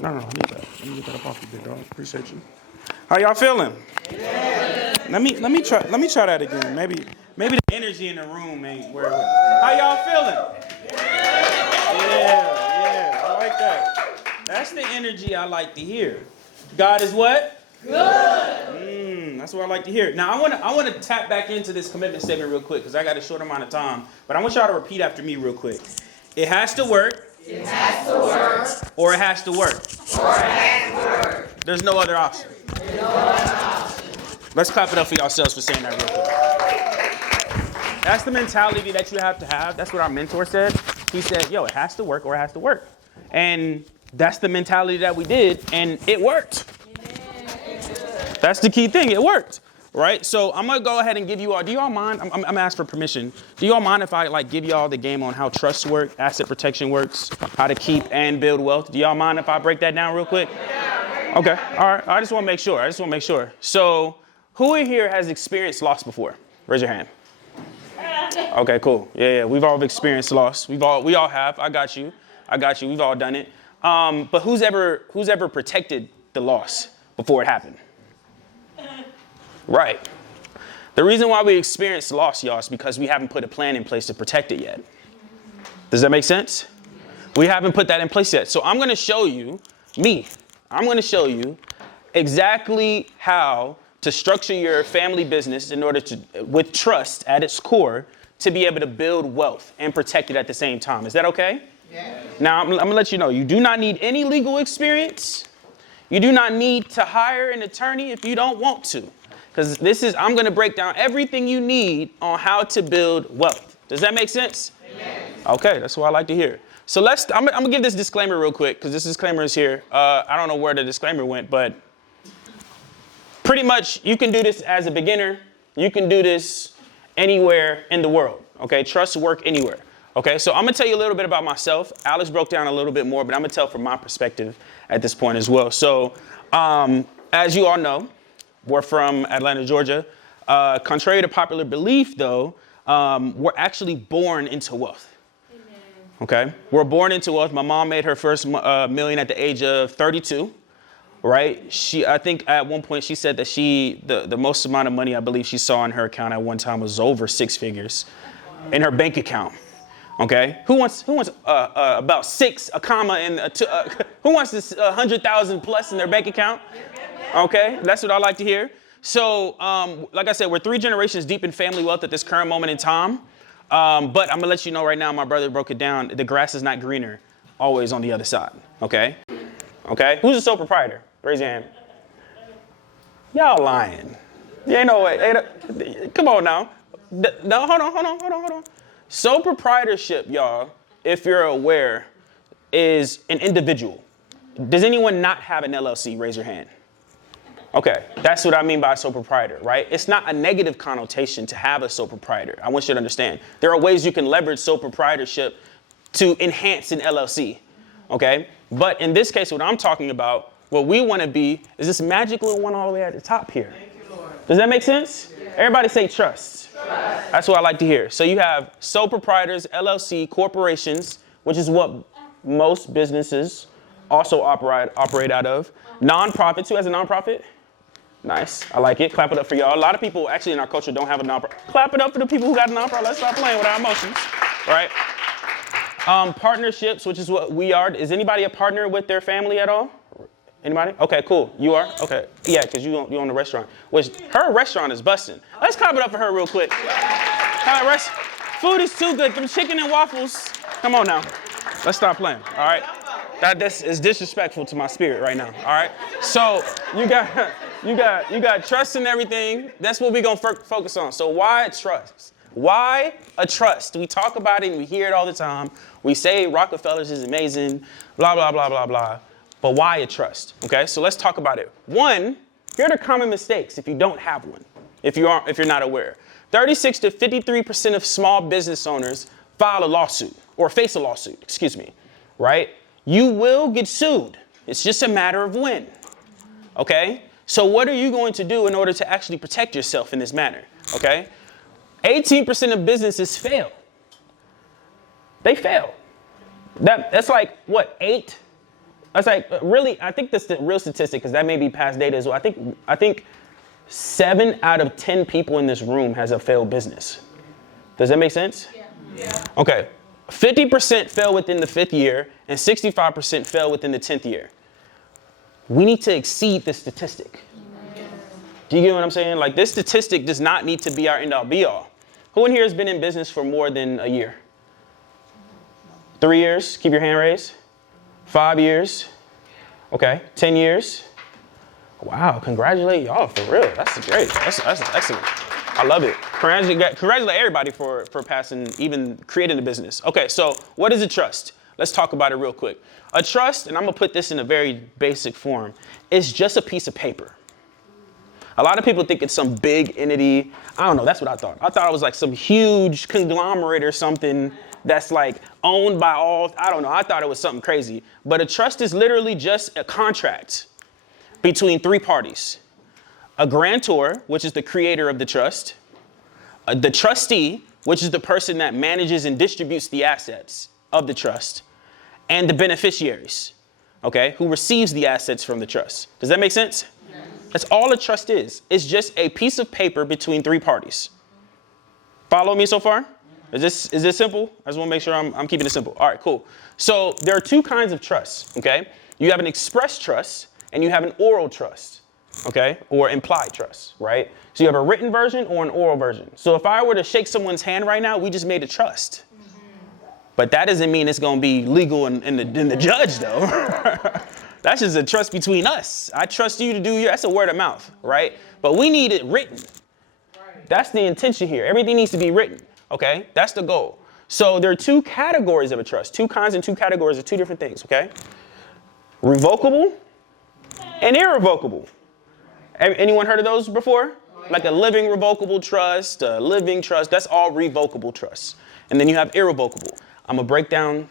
No, I need that. Let me get that up off you, big dog. Appreciate you. How y'all feeling? Yeah. Let me try that again. Maybe the energy in the room ain't where. How y'all feeling? Yeah. I like that. That's the energy I like to hear. God is what? Good. That's what I like to hear. Now I want to tap back into this commitment statement real quick because I got a short amount of time. But I want y'all to repeat after me real quick. It has to work. It has to work. Or it has to work. Or it has to work. There's no other option. There's no other option. Let's clap it up for yourselves for saying that real quick. That's the mentality that you have to have. That's what our mentor said. He said, yo, it has to work or it has to work. And that's the mentality that we did, and it worked. That's the key thing. It worked, right? So I'm going to go ahead and give you all, do you all mind? I'm asking for permission. Do you all mind if I give you all the game on how trust works, asset protection works, how to keep and build wealth? Do y'all mind if I break that down real quick? Okay. All right. I just want to make sure. So who in here has experienced loss before? Raise your hand. Okay, cool. Yeah. We've all experienced loss. We all have. I got you. We've all done it. But who's ever protected the loss before it happened? Right. The reason why we experience loss, y'all, is because we haven't put a plan in place to protect it yet. Does that make sense? We haven't put that in place yet. So I'm going to show you exactly how to structure your family business in order to, with trust at its core, to be able to build wealth and protect it at the same time. Is that okay? Yeah. Now, I'm going to let you know, you do not need any legal experience. You do not need to hire an attorney if you don't want to. Because I'm going to break down everything you need on how to build wealth. Does that make sense? Amen. Okay, that's what I like to hear. So I'm going to give this disclaimer real quick, because this disclaimer is here. I don't know where the disclaimer went, but pretty much you can do this as a beginner. You can do this anywhere in the world. Okay, trust work anywhere. Okay, so I'm going to tell you a little bit about myself. Alex broke down a little bit more, but I'm going to tell from my perspective at this point as well. So as you all know, we're from Atlanta, Georgia. Contrary to popular belief, though, we're actually born into wealth. Amen. Okay? We're born into wealth. My mom made her first million at the age of 32, right? I think at one point she said that the most amount of money I believe she saw in her account at one time was over 6 figures in her bank account. Okay? Who wants about 6, a comma, and who wants this 100,000 plus in their bank account? Okay, that's what I like to hear. So, like I said, we're 3 generations deep in family wealth at this current moment in time. But I'm gonna let you know right now, my brother broke it down. The grass is not greener, always on the other side. Okay? Okay? Who's a sole proprietor? Raise your hand. Y'all lying. You ain't no way. Come on now. No, hold on. Sole proprietorship, y'all, if you're aware, is an individual. Does anyone not have an LLC? Raise your hand. Okay, that's what I mean by a sole proprietor, right? It's not a negative connotation to have a sole proprietor. I want you to understand. There are ways you can leverage sole proprietorship to enhance an LLC, okay? But in this case, what I'm talking about, what we want to be is this magic little one all the way at the top here. Thank you, Lord. Does that make sense? Yeah. Everybody say trust. Trust. That's what I like to hear. So you have sole proprietors, LLC, corporations, which is what most businesses also operate out of. Nonprofits. Who has a nonprofit? Nice. I like it. Clap it up for y'all. A lot of people actually in our culture don't have a nonprofit. Clap it up for the people who got a nonprofit. Let's stop playing with our emotions. Right? Partnerships, which is what we are. Is anybody a partner with their family at all? Anybody? Okay, cool. You are? Okay. Yeah, because you own the restaurant. Which her restaurant is busting. Let's clap it up for her real quick. Food is too good. Them chicken and waffles. Come on now. Let's stop playing. All right? This is disrespectful to my spirit right now. All right? So you got trust in everything. That's what we're going to focus on. So why trust? Why a trust? We talk about it and we hear it all the time. We say Rockefellers is amazing, blah, blah, blah, blah, blah. But why a trust? Okay, so let's talk about it. One, here are the common mistakes if you don't have one, if you're not aware. 36 to 53% of small business owners file a lawsuit or face a lawsuit, right? You will get sued. It's just a matter of when, okay? So what are you going to do in order to actually protect yourself in this manner, okay? 18% of businesses fail. They fail. That's like, what, 8 I was like, really, I think that's the real statistic, because that may be past data as well. I think 7 out of 10 people in this room has a failed business. Does that make sense? Yeah. Okay. 50% fail within the 5th year, and 65% fail within the 10th year. We need to exceed this statistic. Do you get what I'm saying? Like, this statistic does not need to be our end all be all. Who in here has been in business for more than a year? 3 years? Keep your hand raised. 5 years? Okay. 10 years? Wow, congratulate y'all, for real. That's great. That's excellent. I love it. Congratulate everybody for passing, even creating a business. Okay, so what is a trust? Let's talk about it real quick. A trust, and I'm going to put this in a very basic form, is just a piece of paper. A lot of people think it's some big entity. I don't know, that's what I thought. I thought it was like some huge conglomerate or something that's like owned by all, I don't know. I thought it was something crazy. But a trust is literally just a contract between 3 parties. A grantor, which is the creator of the trust. The trustee, which is the person that manages and distributes the assets of the trust. And the beneficiaries, okay, who receives the assets from the trust. Does that make sense? Yes. That's all a trust is. It's just a piece of paper between 3 parties. Follow me so far? Is this simple? I just want to make sure I'm keeping it simple. All right, cool. So there are 2 kinds of trusts, okay? You have an express trust and you have an oral trust, okay? Or implied trust, right? So you have a written version or an oral version. So if I were to shake someone's hand right now, we just made a trust. But that doesn't mean it's going to be legal in the judge, though. That's just a trust between us. I trust you to do that's a word of mouth, right? But we need it written. That's the intention here. Everything needs to be written, okay? That's the goal. So there are 2 categories of a trust, 2 kinds and 2 categories of 2 different things, okay? Revocable and irrevocable. Anyone heard of those before? Like a living revocable trust, a living trust, that's all revocable trusts. And then you have irrevocable. I'm going to break down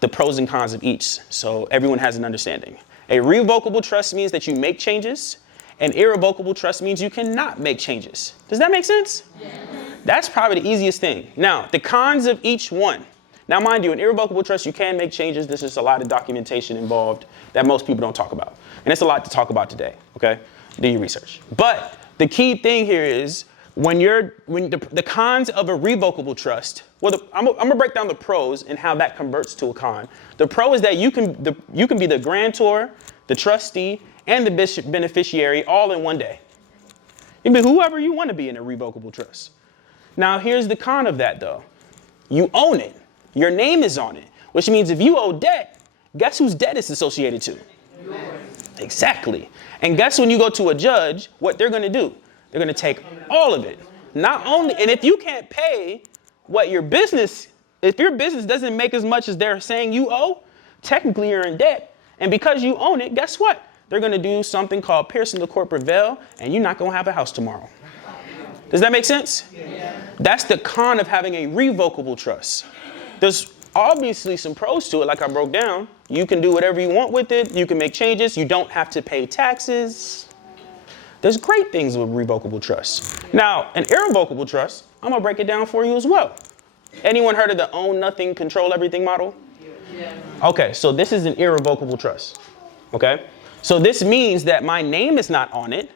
the pros and cons of each so everyone has an understanding. A revocable trust means that you make changes. An irrevocable trust means you cannot make changes. Does that make sense? Yes. That's probably the easiest thing. Now, the cons of each one. Now, mind you, an irrevocable trust, you can make changes. There's just a lot of documentation involved that most people don't talk about. And it's a lot to talk about today, okay? Do your research. But the key thing here is when the cons of a revocable trust, well, I'm going to break down the pros and how that converts to a con. The pro is that you can be the grantor, the trustee, and the beneficiary all in one day. You can be whoever you want to be in a revocable trust. Now, here's the con of that, though. You own it. Your name is on it, which means if you owe debt, guess whose debt is associated to? Yours. Exactly. And guess when you go to a judge, what they're going to do? They're going to take all of it. Not only, and if you can't pay what if your business doesn't make as much as they're saying you owe, technically you're in debt. And because you own it, guess what? They're going to do something called piercing the corporate veil, and you're not going to have a house tomorrow. Does that make sense? Yeah. That's the con of having a revocable trust. There's obviously some pros to it, like I broke down. You can do whatever you want with it. You can make changes. You don't have to pay taxes. There's great things with revocable trusts. Now, an irrevocable trust, I'm going to break it down for you as well. Anyone heard of the own nothing, control everything model? Yeah. Okay, so this is an irrevocable trust. Okay? So this means that my name is not on it,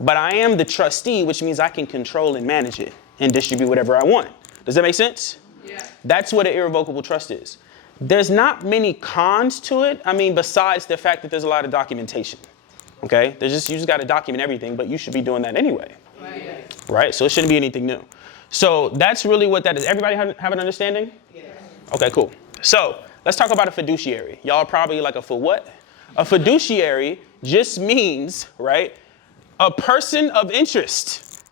but I am the trustee, which means I can control and manage it and distribute whatever I want. Does that make sense? Yeah. That's what an irrevocable trust is. There's not many cons to it. I mean, besides the fact that there's a lot of documentation. Okay? You just got to document everything, but you should be doing that anyway. Right? So it shouldn't be anything new. So that's really what that is. Everybody have an understanding? Yes. Okay, cool. So let's talk about a fiduciary. Y'all are probably like for what? A fiduciary just means, right, a person of interest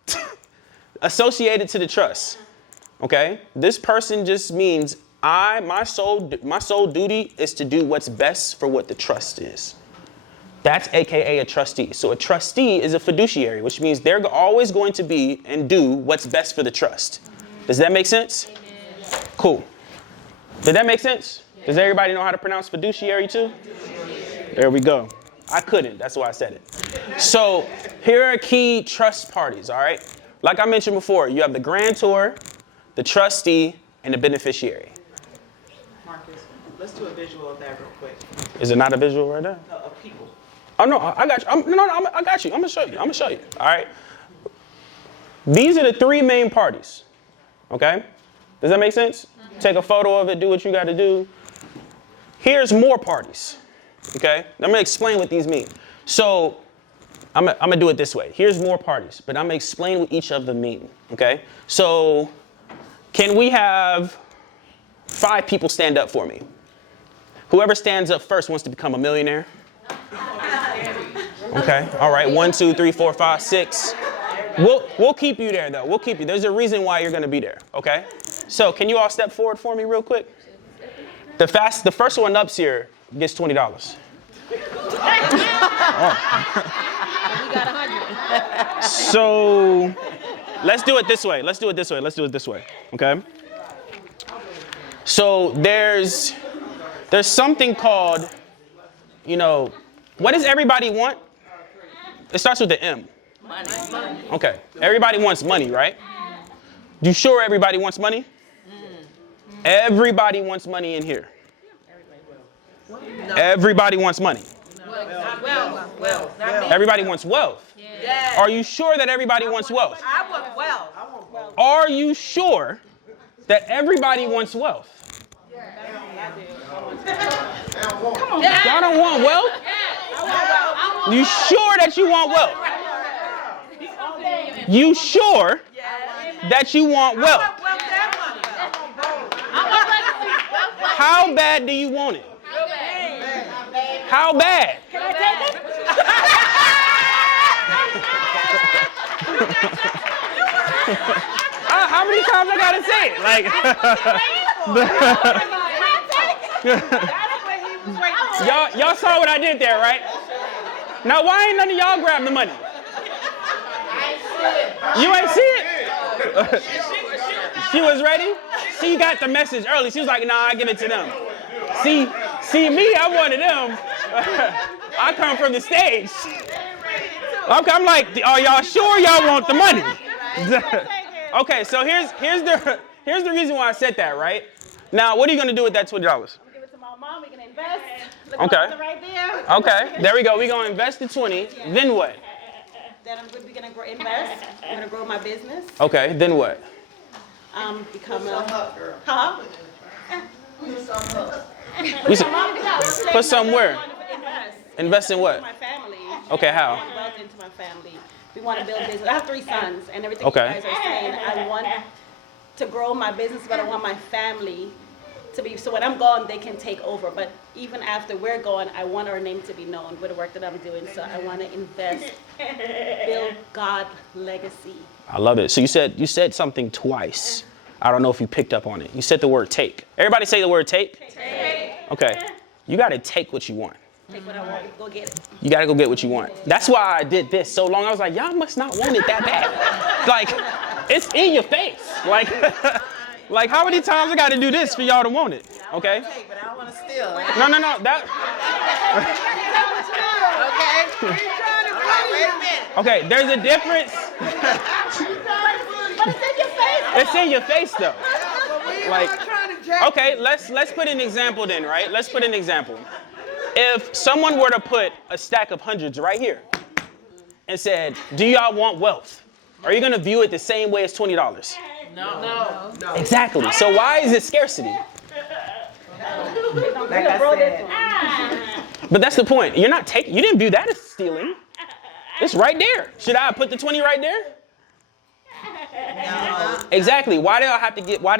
associated to the trust. Okay? This person just means my sole duty is to do what's best for what the trust is. That's AKA a trustee. So a trustee is a fiduciary, which means they're always going to be and do what's best for the trust. Does that make sense? Amen. Cool. Did that make sense? Does everybody know how to pronounce fiduciary too? There we go. I couldn't. That's why I said it. So here are key trust parties, all right? Like I mentioned before, you have the grantor, the trustee, and the beneficiary. Let's do a visual of that real quick. Is it not a visual right there? No, of people. Oh, no, I got you. I got you. I'm going to show you. All right. These are the three main parties. Okay? Does that make sense? Mm-hmm. Take a photo of it, do what you got to do. Here's more parties. Okay? I'm going to explain what these mean. So I'm going to do it this way. Here's more parties, but I'm going to explain what each of them mean. Okay? So can we have 5 people stand up for me? Whoever stands up first wants to become a millionaire. Okay. All right. 1, 2, 3, 4, 5, 6. We'll keep you there, though. We'll keep you. There's a reason why you're going to be there. Okay. So can you all step forward for me real quick? The first one up here gets $20. We got 100. So let's do it this way. Okay. So there's something called, what does everybody want? It starts with the M. Money. Okay. Everybody wants money, right? You sure everybody wants money? Everybody wants money in here. Everybody wants money. Wealth. Everybody wants wealth. Yes. Are you sure that everybody wants wealth? I want wealth. Are you sure that everybody wants wealth? Come on. Y'all don't want wealth? You sure that you want wealth? You sure that you want wealth? How bad do you want it? How bad? Can I take it? How many times I gotta say it? Y'all saw what I did there, right? Now, why ain't none of y'all grab the money? You ain't see it? She was ready? She got the message early. She was like, nah, I give it to them. See me, I'm one of them. I come from the stage. I'm like, are y'all sure y'all want the money? Okay, so here's the reason why I said that, right? Now, what are you gonna do with that $20? I'm gonna give it to my mom. We're gonna invest. Look Okay. right there. Okay, there we go. We're gonna invest the 20. Then what? Then we're gonna invest. I'm gonna grow my business. Okay, then what? Become a huh? We said, put somewhere. Invest. Invest in what? My family. Okay, how? I want wealth into my family. We want to build business. I have 3 sons, and everything Okay. you guys are saying, I want to grow my business, but I want my family to be, so when I'm gone, they can take over. But even after we're gone, I want our name to be known with the work that I'm doing. So I want to invest, build God legacy. I love it. So you said something twice. I don't know if you picked up on it. You said the word take. Everybody say the word take? Take. Okay. You got to take what you want. Take what I want. Go get it. You got to go get what you want. That's why I did this so long. I was like, y'all must not want it that bad. Like, it's in your face. Like how many times I got to do this for y'all to want it? Okay? But I don't want to steal. No. Okay, there's a difference. But it's in your face. It's in your face, though. Like, okay, let's put an example then, right? Let's put an example. If someone were to put a stack of hundreds right here and said, do y'all want wealth? Are you going to view it the same way as $20? No. Exactly. So why is it scarcity? Like I said. But that's the point. You didn't view that as stealing. It's right there. Should I put the 20 right there? No. Exactly. Why does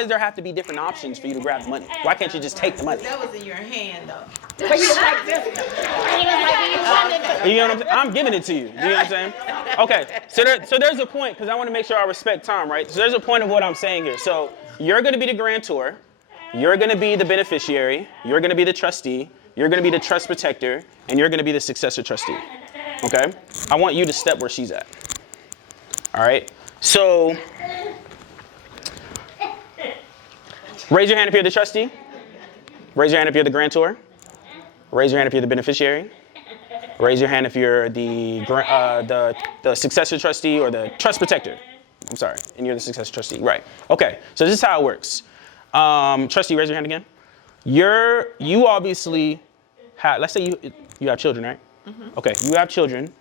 there have to be different options for you to grab the money? Why can't you just take the money? That was in your hand, though. But you was like this. He was like, you wanted to. You know what I'm saying? I'm giving it to you. You know what I'm saying? Okay. So there's a point, because I want to make sure I respect time, right? So there's a point of what I'm saying here. So you're going to be the grantor. You're going to be the beneficiary. You're going to be the trustee. You're going to be the trust protector. And you're going to be the successor trustee. Okay? I want you to step where she's at. All right? So raise your hand if you're the trustee. Raise your hand if you're the grantor. Raise your hand if you're the beneficiary. Raise your hand if you're the successor trustee or the trust protector. I'm sorry, and you're the successor trustee. Right. Okay, so this is how it works. Trustee, raise your hand again. you obviously have, let's say you have children, right? Mm-hmm. Okay, you have children.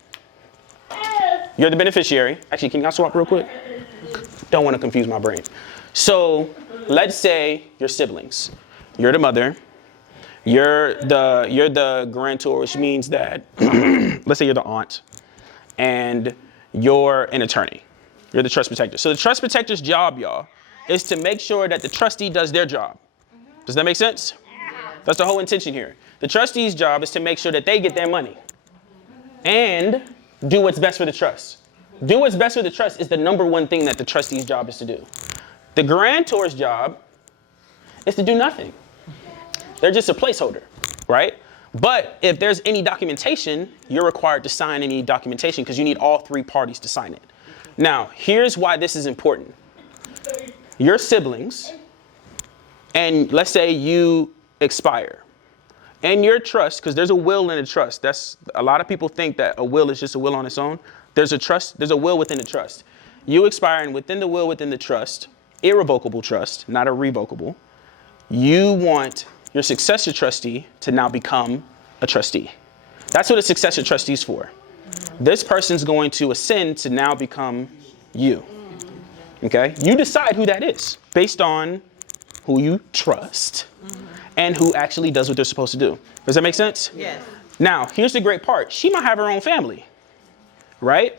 You're the beneficiary. Actually, can y'all swap real quick? Don't want to confuse my brain. So let's say you're siblings. You're the mother. You're the grantor, which means that, let's say you're the aunt, and you're an attorney. You're the trust protector. So the trust protector's job, y'all, is to make sure that the trustee does their job. Does that make sense? That's the whole intention here. The trustee's job is to make sure that they get their money and do what's best for the trust. Do what's best for the trust is the number one thing that the trustee's job is to do. The grantor's job is to do nothing. They're just a placeholder, right? But if there's any documentation, you're required to sign any documentation because you need all three parties to sign it. Now, here's why this is important. Your siblings, and let's say you expire, and your trust, because there's a will and a trust. That's a lot of people think that a will is just a will on its own. There's a trust, there's a will within the trust. You expire, and within the will, within the trust, irrevocable trust, not a revocable, you want your successor trustee to now become a trustee. That's what a successor trustee is for. This person's going to ascend to now become you. Okay? You decide who that is based on who you trust and who actually does what they're supposed to do. Does that make sense? Yes. Now, here's the great part. She might have her own family, right?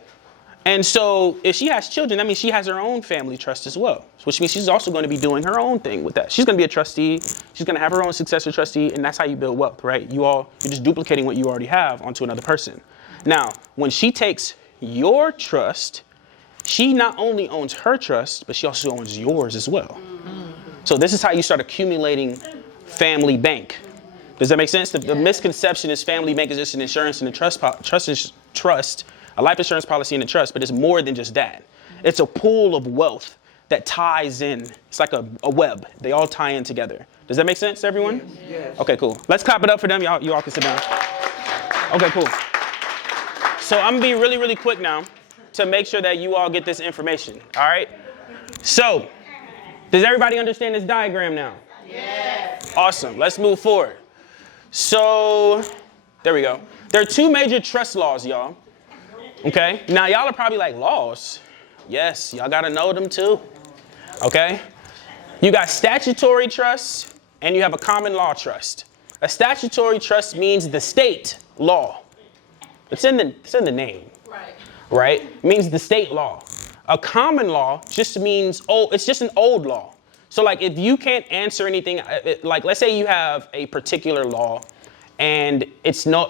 And so if she has children, that means she has her own family trust as well, which means she's also going to be doing her own thing with that. She's going to be a trustee. She's going to have her own successor trustee, and that's how you build wealth, right? You're just duplicating what you already have onto another person. Now, when she takes your trust, she not only owns her trust, but she also owns yours as well. So this is how you start accumulating family bank. Does that make sense? The misconception is family bank is just an insurance and a trust, a life insurance policy and a trust, but it's more than just that. It's a pool of wealth that ties in. It's like a web. They all tie in together. Does that make sense to everyone? Yes. Okay, cool. Let's clap it up for them. You all can sit down. Okay, cool. So I'm gonna be really, really quick now to make sure that you all get this information. All right? So, does everybody understand this diagram now? Yes. Awesome. Let's move forward. So, there we go. There are two major trust laws, y'all. Okay? Now, y'all are probably like, laws? Yes, y'all gotta know them too. Okay? You got statutory trust and you have a common law trust. A statutory trust means the state law. It's in the name. Right? It means the state law. A common law just means, it's just an old law. So like if you can't answer anything, like let's say you have a particular law and it's no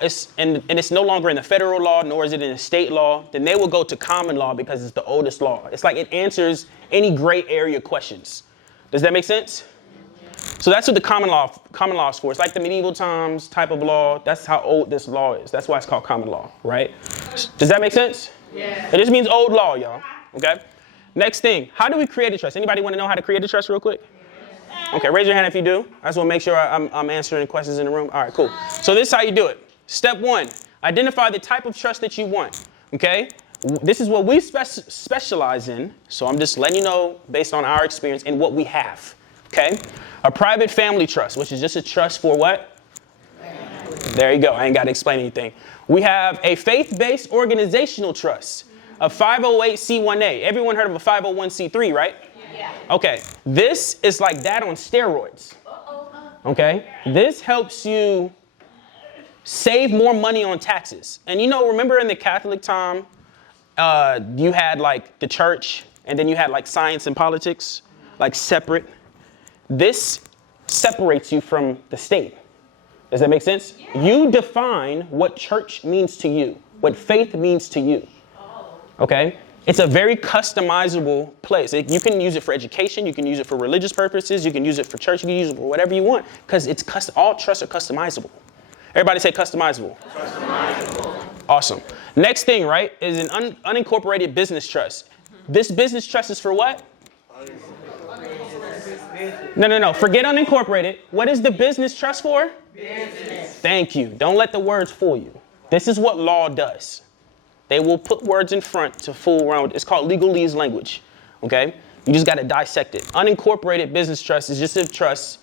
longer in the federal law, nor is it in the state law, then they will go to common law because it's the oldest law. It's like it answers any gray area questions. Does that make sense? So that's what the common law is for. It's like the medieval times type of law. That's how old this law is. That's why it's called common law, right? Does that make sense? Yeah. It just means old law, y'all. Okay? Next thing, how do we create a trust? Anybody want to know how to create a trust real quick? Okay, raise your hand if you do. I just want to make sure I'm answering questions in the room. All right, cool. So this is how you do it. Step one, identify the type of trust that you want. Okay? This is what we specialize in. So I'm just letting you know based on our experience and what we have. Okay? A private family trust, which is just a trust for what? There you go. I ain't got to explain anything. We have a faith-based organizational trust, a 508c1a. Everyone heard of a 501c3, right? Yeah. Okay. This is like that on steroids. Okay? This helps you save more money on taxes. And remember in the Catholic time, you had like the church, and then you had like science and politics, like separate. This separates you from the state. Does that make sense? Yeah. You define what church means to you, what faith means to you. Okay? It's a very customizable place. You can use it for education. You can use it for religious purposes. You can use it for church. You can use it for whatever you want because all trusts are customizable. Everybody say customizable. Customizable. Awesome. Next thing, right, is an unincorporated business trust. This business trust is for what? No. Forget unincorporated. What is the business trust for? Business. Thank you. Don't let the words fool you. This is what law does. They will put words in front to fool around. It's called legalese language. Okay? You just got to dissect it. Unincorporated business trust is just a trust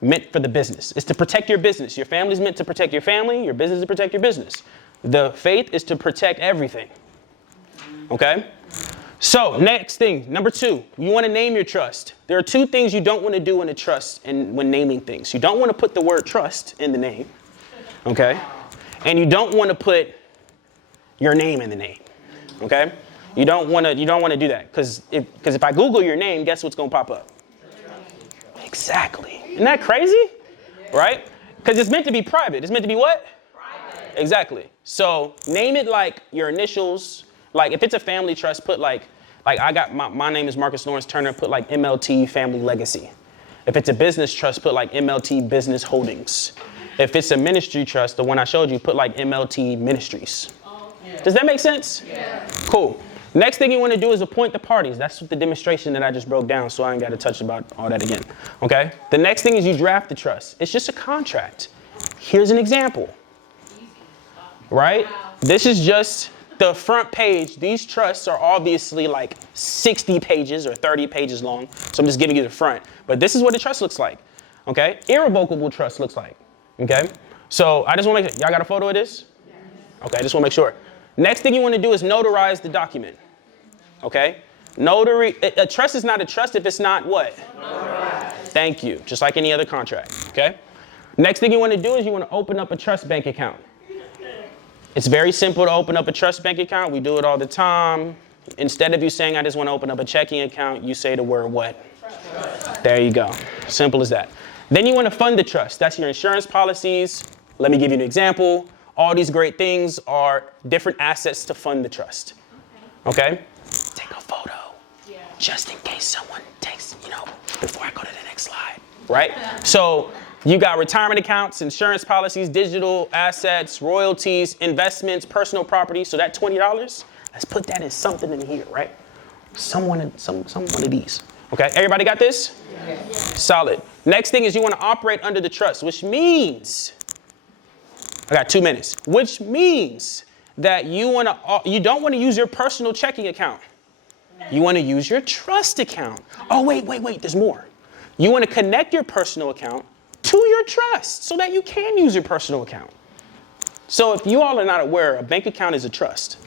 meant for the business. It's to protect your business. Your family's meant to protect your family. Your business is to protect your business. The faith is to protect everything. Okay? So next thing, number 2, you want to name your trust. There are 2 things you don't want to do in a trust and when naming things. You don't want to put the word trust in the name. Okay? And you don't want to put your name in the name. Okay? You don't want to do that because if I Google your name, guess what's going to pop up? Exactly. Isn't that crazy? Right? Because it's meant to be private. It's meant to be what? Private. Exactly. So name it like your initials. Like if it's a family trust, put like I got my name is Markus Lawrence Turner, put like MLT Family Legacy. If it's a business trust, put like MLT Business Holdings. If it's a ministry trust, the one I showed you, put like MLT Ministries. Does that make sense? Yeah. Cool. Next thing you want to do is appoint the parties. That's what the demonstration that I just broke down, so I ain't got to touch about all that again. Okay? The next thing is you draft the trust. It's just a contract. Here's an example. Right? This is just the front page. These trusts are obviously like 60 pages or 30 pages long, so I'm just giving you the front. But this is what the trust looks like. Okay? Irrevocable trust looks like. Okay? So I just want to make sure. Y'all got a photo of this? Okay, I just want to make sure. Next thing you want to do is notarize the document. Okay? A trust is not a trust if it's not what? Notarized. Thank you. Just like any other contract. Okay? Next thing you want to do is you want to open up a trust bank account. It's very simple to open up a trust bank account. We do it all the time. Instead of you saying, I just want to open up a checking account, you say the word what? Trust. There you go. Simple as that. Then you want to fund the trust. That's your insurance policies. Let me give you an example. All these great things are different assets to fund the trust. Okay? Take a photo. Yeah. Just in case someone takes, before I go to the next slide. Right? So you got retirement accounts, insurance policies, digital assets, royalties, investments, personal property. So that $20, let's put that in something in here, right? Some one of these. Okay? Everybody got this? Yes. Solid. Next thing is you want to operate under the trust, which means I got 2 minutes, which means that you don't want to use your personal checking account. You want to use your trust account. Oh, wait, there's more. You want to connect your personal account to your trust so that you can use your personal account. So if you all are not aware, a bank account is a trust.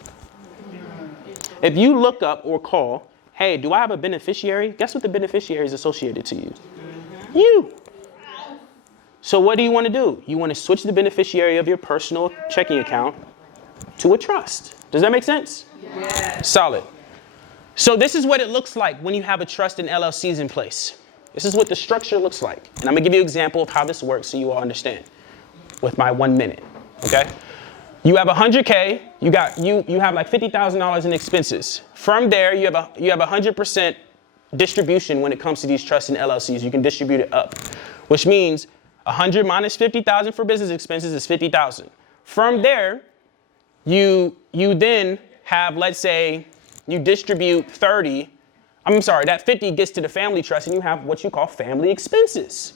If you look up or call, hey, do I have a beneficiary? Guess what the beneficiary is associated to you? You. So what do you want to do? You want to switch the beneficiary of your personal checking account to a trust. Does that make sense? Yes. Solid. So this is what it looks like when you have a trust and LLCs in place. This is what the structure looks like. And I'm going to give you an example of how this works so you all understand with my 1 minute. Okay? You have $100K. You have like $50,000 in expenses. From there, you have 100% distribution when it comes to these trusts and LLCs. You can distribute it up, which means 100 minus 50,000 for business expenses is 50,000. From there, you then have, let's say, you distribute 30. That 50 gets to the family trust, and you have what you call family expenses.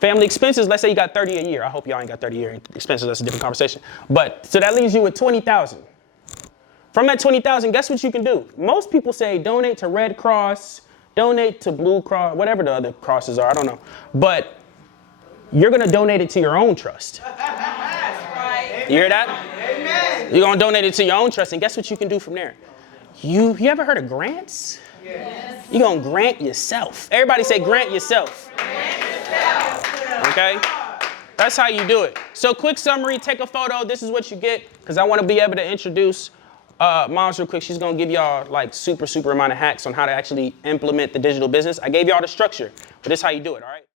Family expenses, let's say you got 30 a year. I hope y'all ain't got 30 a year expenses. That's a different conversation. But so that leaves you with 20,000. From that 20,000, guess what you can do? Most people say donate to Red Cross, donate to Blue Cross, whatever the other crosses are. I don't know. But you're going to donate it to your own trust. That's right. You hear that? Amen. You're going to donate it to your own trust, and guess what you can do from there? You ever heard of grants? Yes. You're going to grant yourself. Everybody say grant yourself. Grant yourself. Okay? That's how you do it. So quick summary, take a photo. This is what you get, because I want to be able to introduce Moms real quick. She's going to give y'all like super amount of hacks on how to actually implement the digital business. I gave y'all the structure, but this is how you do it, all right?